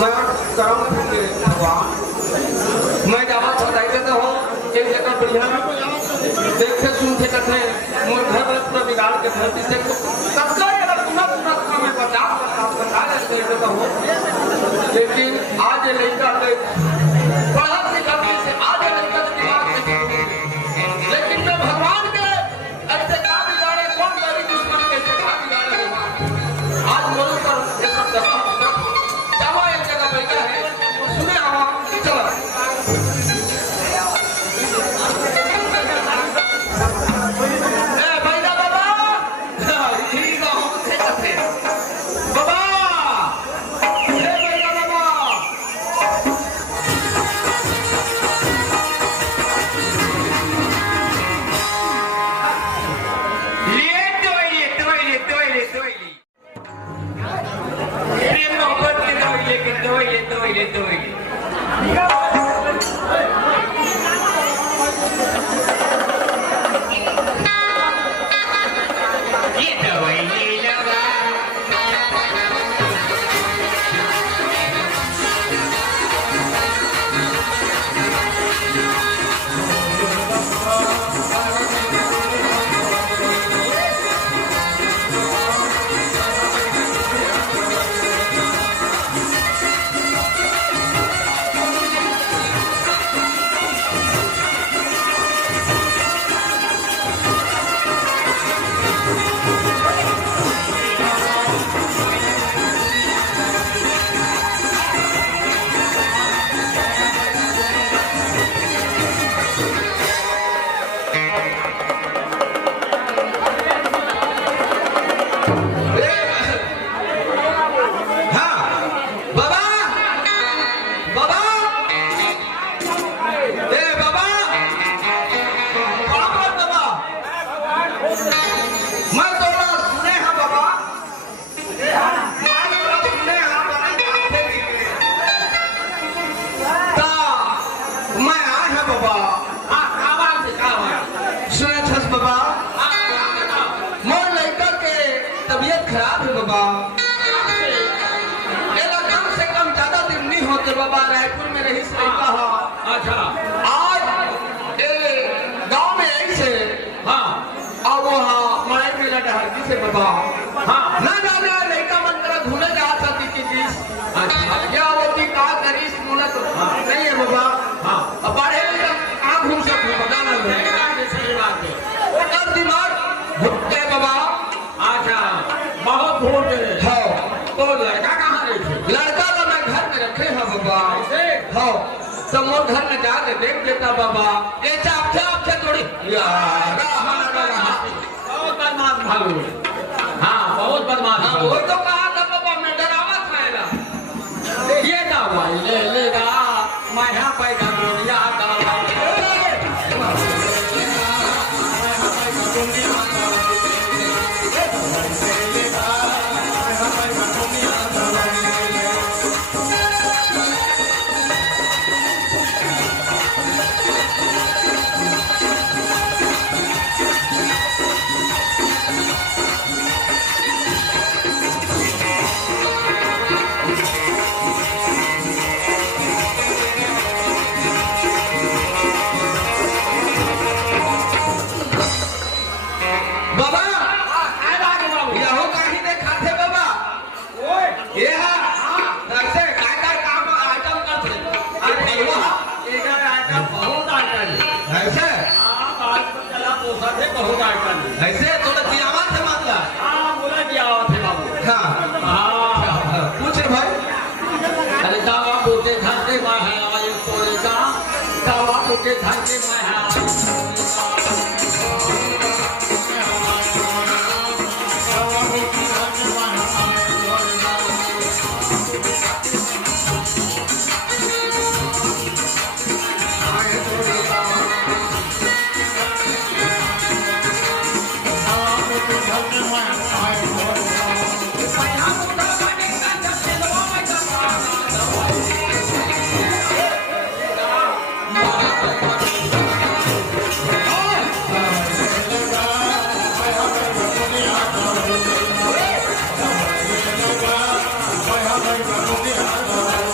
मैं कराऊंगा कि मैं जावा बताई देता हूँ एक जगह बढ़िया देखते सुनते करते मोर घर में पूरा बिगाड़ के धरती से सबका अगर पूरा पूरा मैं बता देता हूँ लेकिन आज ये लड़का पढ़ा से गलती से आज ये लड़का दिमाग में लेकिन मैं भगवान के ऐसे का बिगाड़े कौन गरीब दुश्मन कैसे का बिगाड़े आज मोर पर ये सब जावा एक जगह बैठा है सुने हवा चलो बाबा रायपुर में रही सही अच्छा आज गांव में ऐसे हाँ और वो हाँ मड़ाई मेला डहरती से बाबा हाँ ना जाने लड़का मन करा घूमे जा सकती की चीज क्या होती का करी मुना तो नहीं है बाबा हाँ अब बड़े कहाँ घूम सकते पता ना सही बात है तब दिमाग भुट्टे बाबा अच्छा बहुत भोट है तो लड़का कहाँ रहे लड़का तो मैं घर में रखे हैं बाबा हाँ तो मोर घर में जाके देख देता बाबा ये चापते आपसे थोड़ी यार बहुत बदमाश भालू हाँ बहुत बदमाश हाँ वो तो कहा था बाबा मैं डरावा खाएगा ये दवाई ले लेगा मैं यहाँ पैदा दुनिया ऐसे थोड़ा जियावा से मामला हाँ बोला जियावा थे बाबू हाँ पूछ रे भाई अरे दावा बोलते धाके मैं है आए तोरे का दावा बोलते धाके मैं है Bye.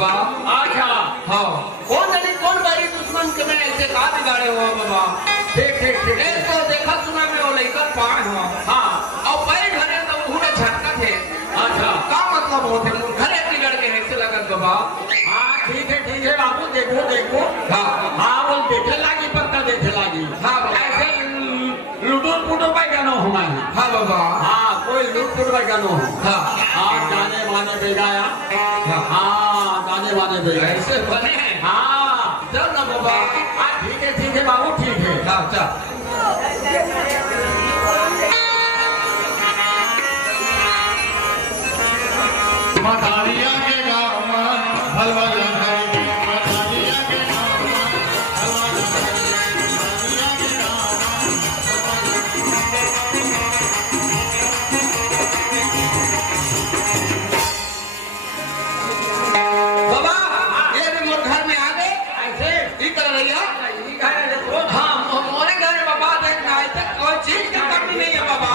बाबा। अच्छा हाँ कौन जाने कौन बड़ी दुश्मन के में ऐसे का बिगाड़े हो बाबा। ठीक ठीक ठीक एक तो देखा सुना में वो लड़का पाए हो। हाँ और पैर घरे तो उन्हें झटका थे। अच्छा का मतलब होते घरे बिगड़ के ऐसे लगत बाबा। हाँ ठीक है बाबू देखो देखो। हाँ हाँ वो देखे लागी पक्का देखे लागी। हाँ बाबा। ऐसे लूटूर पुटूर भाई गानो हमारे। हाँ बाबा। हाँ कोई लूट पुट भाई गानो हो। हाँ हाँ गाने वाने बेगाया। हाँ गाने वाने बेगाया ऐसे बने। हाँ चल ना बाबा। हाँ ठीक है बाबू ठीक है। हाँ चल। मठारिया के गाँव में हलवा लहरी, मठारिया के गाँव में हलवा लहरी, मठारिया के गाँव बाबा ये भी मोर घर में आ गए। ऐसे ठीक कर रही हाँ मोरे घर में बाबा देखना है तो कोई चीज की कमी नहीं है बाबा।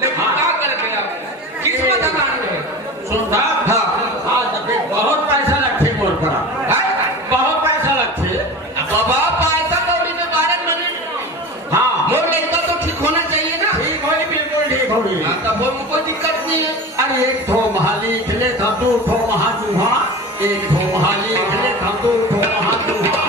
लेकिन क्या करे आप किस्मत है। सुनता हाँ हाँ तो बहुत पैसा लगते मोर पर। बहुत पैसा लगते। बाबा पैसा कौड़ी के बारे में हाँ मोर लड़का तो ठीक होना चाहिए ना। ठीक होगी बिल्कुल ठीक होगी। तब वो कोई दिक्कत नहीं है। अरे एक ठो महाली खिले था दो ठो महाचूहा। एक ठो महाली खिले था दो ठो महाचूहा।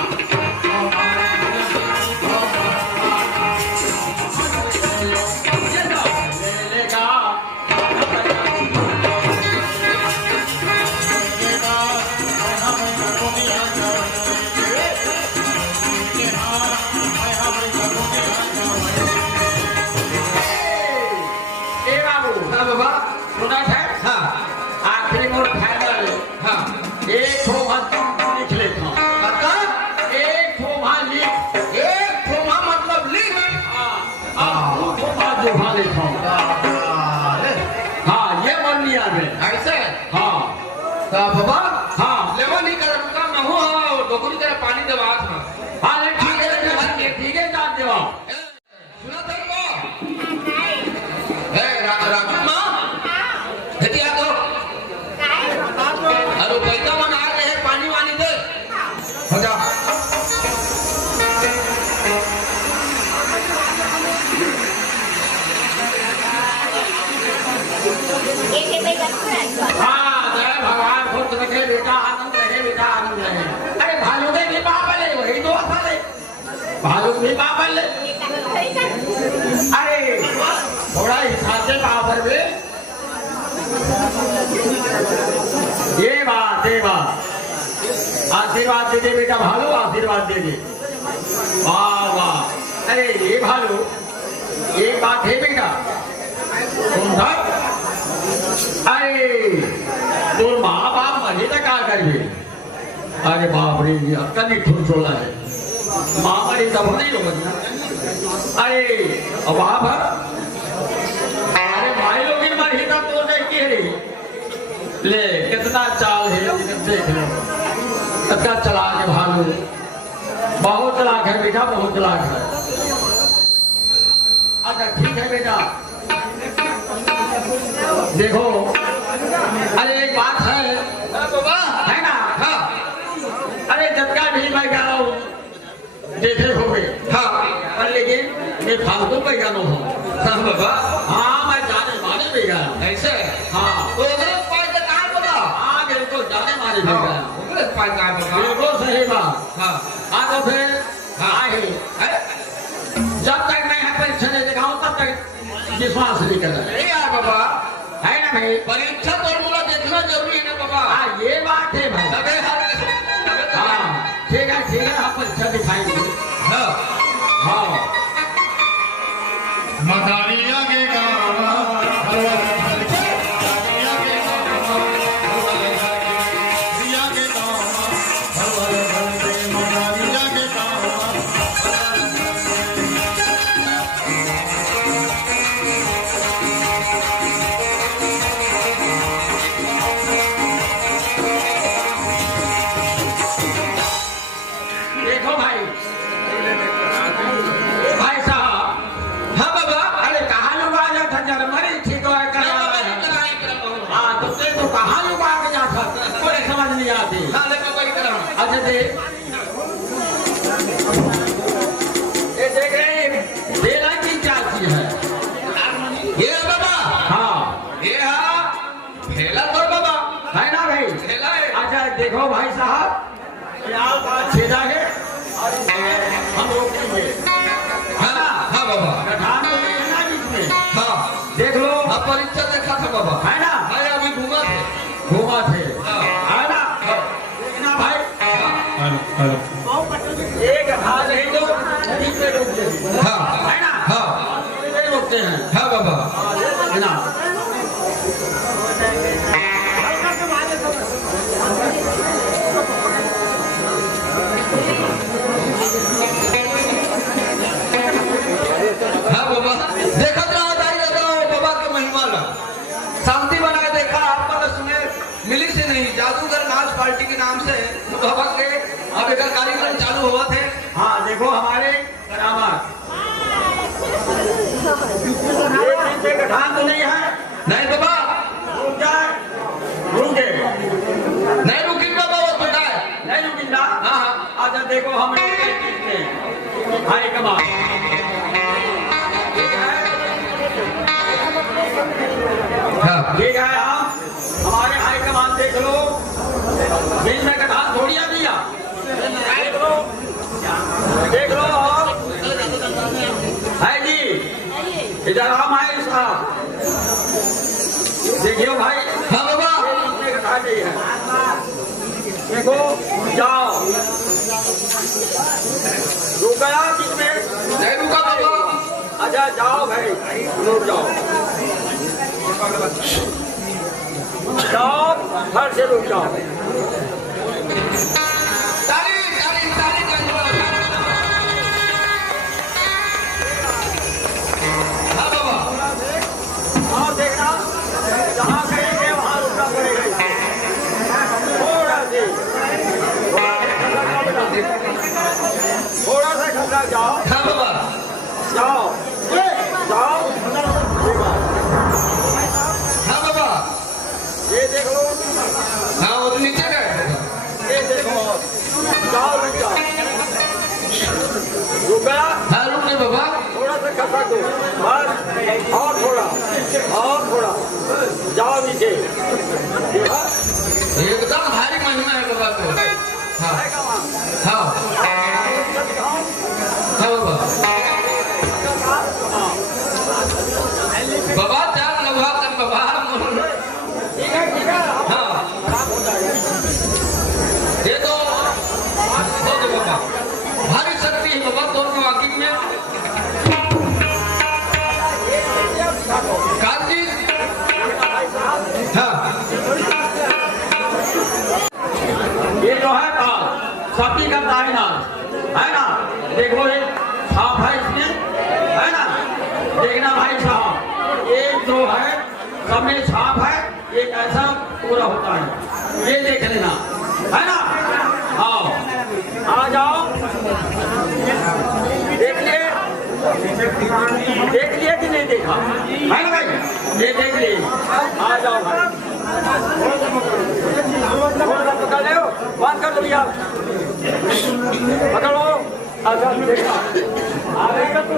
हाँ बाबा। सुना था हाँ आखिरी मोर फाइनल हाँ एक ठो लिख लेता बता एक ठो लिख एक ठोमा मतलब लिख। दो ठो जोहा लेता हाँ ये मन लिया है ऐसे हाँ बाबा। हाँ लेवा नहीं कर रुका मैं हूँ डोकरी तेरा पानी दबा था। हाँ ठीक है जान देवा सुना था को राजू माँ खेती आ तो अरे पैसा मन आ रहे हैं पानी वानी दे हो जा। हाँ जय भगवान खुश रखे बेटा आनंद रहे। अरे भालू के भी बाबल वही दो साले भालू भी बाबल अरे थोड़ा हिसाब से बाबर भी ये बात आशीर्वाद दे दे बेटा भालू आशीर्वाद दे दे। वाह वाह अरे ये भालू एक बात है बेटा सुन अरे तो माँ बाप मरे तो क्या करिए। अरे बाप रे अक्का नहीं ठुरचोला है माँ मरी तब नहीं लोग अरे वाह अरे भाई लोग इन मरी तो देखिए रे ले कितना चाल है देख लो कितना चलाक है भालू बहुत चलाक है बेटा बहुत चलाक है। अच्छा ठीक है बेटा देखो अरे एक बात है बाबा है ना। हाँ अरे जबका भी मैं गा रहा हूँ देखे हो गए हाँ पर लेकिन मैं फालतू पे गाना हूँ। हाँ बाबा। हाँ मैं जाने माने भी गा ऐसे हाँ तो उधर पाई का कहाँ बाबा। हाँ बिल्कुल जाने माने भी गा उधर पाई कहाँ बाबा। बिल्कुल सही बात। हाँ हाँ तो फिर आए जब तक मैं यहाँ परीक्षा नहीं दिखाऊँ तब तक विश्वास नहीं करना नहीं यार बाबा है ना भाई। परीक्षा तो मुझे देखना जरूरी है ना बाबा। हाँ ये बात है भाई। अबे हाँ ठीक है हम परीक्षा दिखाएंगे। हाँ हाँ मठारिया के गाँव में हलवा लहरी, मठारिया के गाँव में हलवा लहरी, मठारिया के गाँव में हलवा लहरी, मठारिया के गाँव में देखो भाई भाई साहब। हाँ बाबा। अरे कहाँ लोग आ जाता जर्मनी ठीक हो हाँ बाबा, इतना ही करता हूँ। हाँ तो कहाँ लोग आ जाता कोई समझ नहीं आती। हाँ दे। ये देख रहे हैं बेला की क्या चीज है? ये है बाबा, हाँ ये है ठेला तो बाबा, है ना भाई? ठेला है। अच्छा देखो भाई साहब, यहाँ का छेदा है और इसमें हम रोकेंगे, है ना? हाँ बाबा, गठान तो नहीं है ना बीच में, हाँ देख लो, हाँ परीक्षा देखा था बाबा, है ना? मैं अभी घूमा थे। घूमा थे, हाँ। है ना? देखना भाई, एक हाथ नहीं तो बीच में रोकते हैं, हाँ है ना? हाँ नहीं रोकते हैं, हाँ बाबा, है ना? हाँ बाबा, देखत रहो दाई रहो बाबा के महिमा ला, शांति बनाए देखा आपका तो सुने मिली से नहीं, जादूगर नाच पार्टी के नाम से बाबा के अब एक कार्यक्रम चालू हुआ थे। हाँ देखो हमारे करामात, एक दिन पे गठान तो नहीं है, नहीं बाबा, रुक जाए, रुके, नहीं रुकी बाबा, वो बताए। नहीं रुकिंदा। हाँ हाँ अच्छा देखो हम हाई कमान, हाँ ठीक है, हम हमारे हाई कमान देख लो, बीच में गठान थोड़ी आ दिया, देख लो और है जी, इधर हम आए साहब, देखियो भाई, हाँ बाबा, ये गठान नहीं है, देखो जाओ, रुक गया बीच में, नहीं रुका बाबा, अच्छा जाओ भाई, रुक जाओ, जाओ घर से रुक जाओ, ताली ताली ताली ताली। हाँ बाबा, और देखना जहाँ करेंगे वहाँ रुकना पड़ेगा, थोड़ा सा खतरा जाओ, हाँ बाबा, जाओ जाओ, हाँ बाबा, ये देख लो, हाँ वो तो नीचे गए। ये देखो, जाओ रुक जाओ, रुक गया, हाँ रुक गए बाबा, थोड़ा सा खतरा दो, बस और थोड़ा, जाओ नीचे, एकदम भारी महिमा है बाबा को। हाँ हाँ हाँ बाबा, बाबा चार लम्हा कर बाबा, ठीक है हाँ ये तो बाबा भारी शक्ति है बाबा दोनों वाकिफ में। काजी हाँ ये जो है काल शक्ति का दाहिना, है ना? देखो ये छाप है इसमें, है ना? देखना भाई छाप, एक जो है सब में छाप है, एक ऐसा पूरा होता है, ये देख लेना, है ना? आओ आ जाओ, देख लिए कि नहीं देखा, है ना भाई? ये देख लिए, आ जाओ भाई, पकड़ लो, बंद कर दो भैया, पकड़ो, अच्छा देखा, आगे का तो